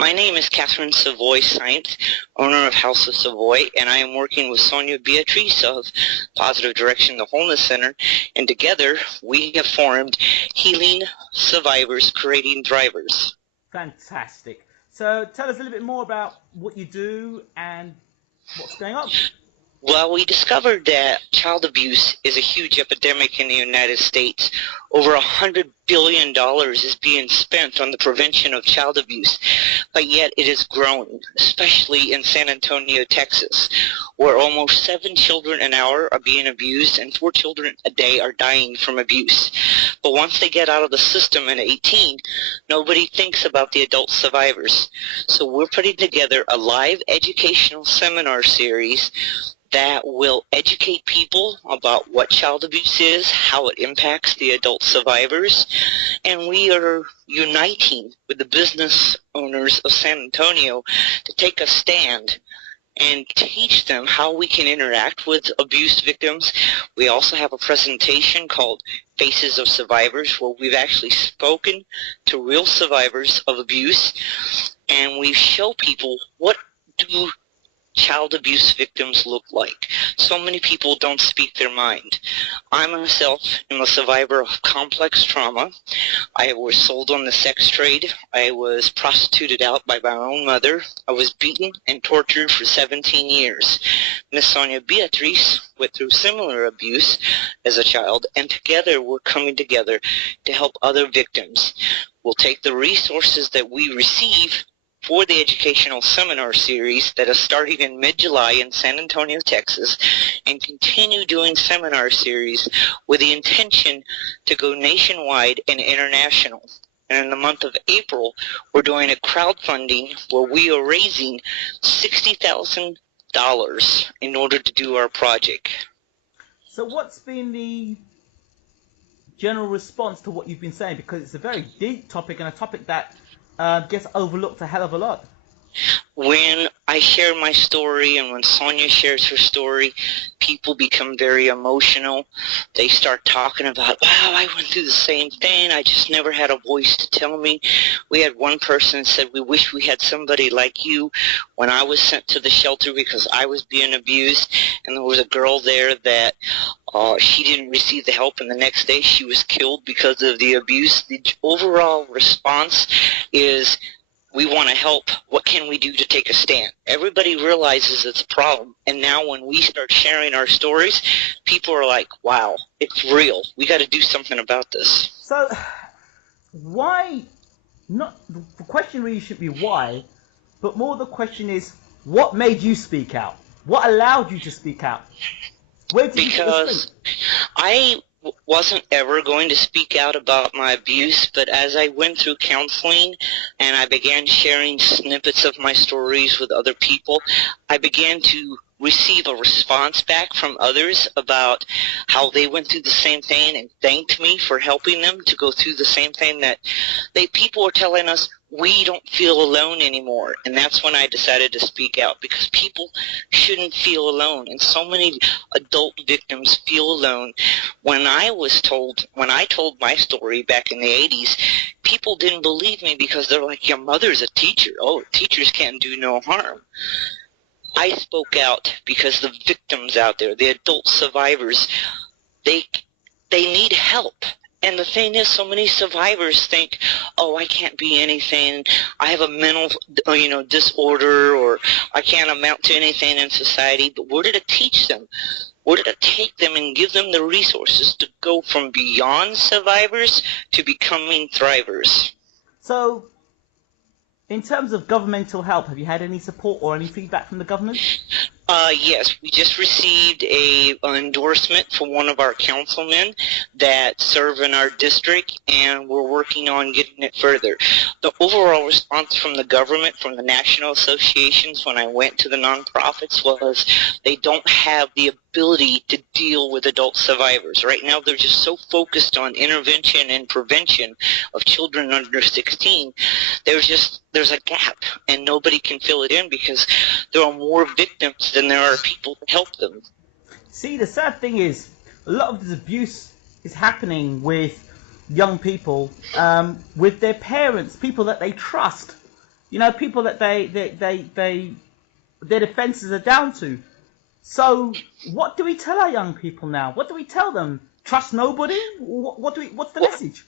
My name is Catherine Savoy Sainz, owner of House of Savoy, and I am working with Sonia Beatrice of Positive Direction, the Wholeness Center, and together we have formed Healing Survivors, Creating Thrivers. Fantastic. So tell us a little bit more about what you do and what's going on. Well, we discovered that child abuse is a huge epidemic in the United States. Over $100 billion is being spent on the prevention of child abuse, but yet it is growing, especially in San Antonio, Texas, where almost 7 children an hour are being abused and 4 children a day are dying from abuse. But once they get out of the system at 18, nobody thinks about the adult survivors. So we're putting together a live educational seminar series that will educate people about what child abuse is, how it impacts the adult survivors, and we are uniting with the business owners of San Antonio to take a stand and teach them how we can interact with abuse victims. We also have a presentation called Faces of Survivors, where we've actually spoken to real survivors of abuse, and we show people what do child abuse victims look like. So many people don't speak their mind. I myself am a survivor of complex trauma. I was sold on the sex trade. I was prostituted out by my own mother. I was beaten and tortured for 17 years. Miss Sonia Beatrice went through similar abuse as a child, and together we're coming together to help other victims. We'll take the resources that we receive for the educational seminar series that is starting in mid-July in San Antonio, Texas, and continue doing seminar series with the intention to go nationwide and international. And in the month of April, we're doing a crowdfunding where we are raising $60,000 in order to do our project. So what's been the general response to what you've been saying? Because it's a very deep topic and a topic that gets overlooked a hell of a lot. When I share my story and when Sonia shares her story, people become very emotional. They start talking about, wow, I went through the same thing. I just never had a voice to tell me. We had one person said, we wish we had somebody like you when I was sent to the shelter because I was being abused. And there was a girl there that she didn't receive the help, and the next day she was killed because of the abuse. The overall response is, we want to help. What can we do to take a stand? Everybody realizes it's a problem, and now when we start sharing our stories, people are like, wow, it's real. We got to do something about this. So why not? The question really should be why, but more the question is, what made you speak out? What allowed you to speak out? Where did because I wasn't ever going to speak out about my abuse, but as I went through counseling and I began sharing snippets of my stories with other people, I began to receive a response back from others about how they went through the same thing and thanked me for helping them to go through the same thing. That people are telling us we don't feel alone anymore, and that's when I decided to speak out, because people shouldn't feel alone, and so many adult victims feel alone. When I told my story back in the 80s, people didn't believe me because they're like, your mother's a teacher. Oh, teachers can't do no harm. I spoke out because the victims out there, the adult survivors, they need help. And the thing is, so many survivors think, oh, I can't be anything. I have a mental, disorder, or I can't amount to anything in society. But we're to teach them. We're to take them and give them the resources to go from beyond survivors to becoming thrivers. So, in terms of governmental help, have you had any support or any feedback from the government? Yes, we just received an endorsement from one of our councilmen that serve in our district, and we're working on getting it further. The overall response from the government, from the national associations when I went to the nonprofits, was they don't have the ability to deal with adult survivors. Right now they're just so focused on intervention and prevention of children under 16. There's a gap, and nobody can fill it in because there are more victims than there are people to help them. See, the sad thing is, a lot of this abuse is happening with young people, with their parents, people that they trust. people that their defenses are down to. So what do we tell our young people now? What do we tell them? Trust nobody? What's the message?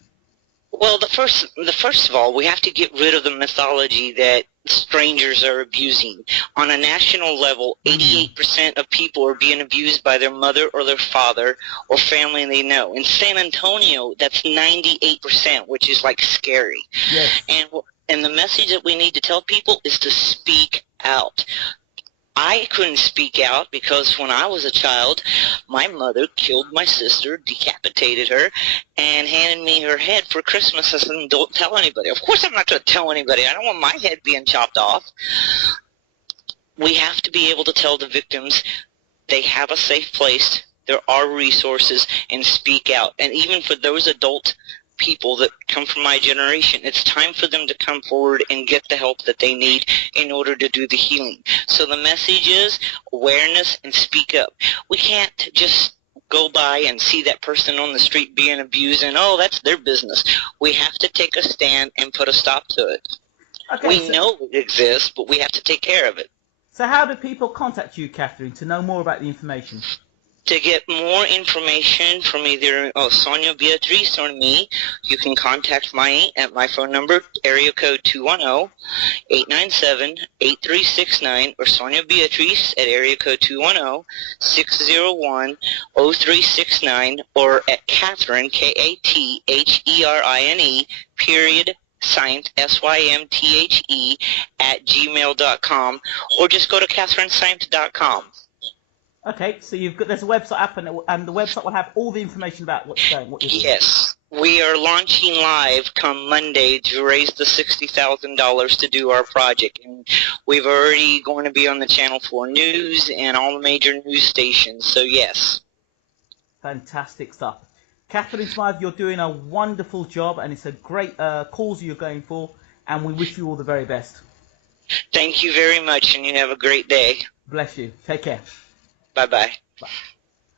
Well, the first of all, we have to get rid of the mythology that strangers are abusing. On a national level, 88% of people are being abused by their mother or their father or family they know. In San Antonio, that's 98%, which is like scary. Yes. And the message that we need to tell people is to speak out. I couldn't speak out because when I was a child, my mother killed my sister, decapitated her, and handed me her head for Christmas. I said, don't tell anybody. Of course I'm not going to tell anybody. I don't want my head being chopped off. We have to be able to tell the victims they have a safe place, there are resources, and speak out. And even for those adult people that come from my generation, it's time for them to come forward and get the help that they need in order to do the healing. So the message is awareness and speak up. We can't just go by and see that person on the street being abused and, oh, that's their business. We have to take a stand and put a stop to it. Okay, we know it exists, but we have to take care of it. So how do people contact you, Catherine, to know more about the information? To get more information from either Sonia Beatrice or me, you can contact me at my phone number, area code 210-897-8369, or Sonia Beatrice at area code 210-601-0369, or at Catherine, Katherine, period, Symt, SYMTHE, at gmail.com, or just go to catherinesymt.com. Okay, so there's a website up, and the website will have all the information about what you're doing. Yes, we are launching live come Monday to raise the $60,000 to do our project, and we've already going to be on the Channel 4 News and all the major news stations. So yes, fantastic stuff, Catherine Smythe. You're doing a wonderful job, and it's a great cause you're going for, and we wish you all the very best. Thank you very much, and you have a great day. Bless you. Take care. Bye-bye. Bye.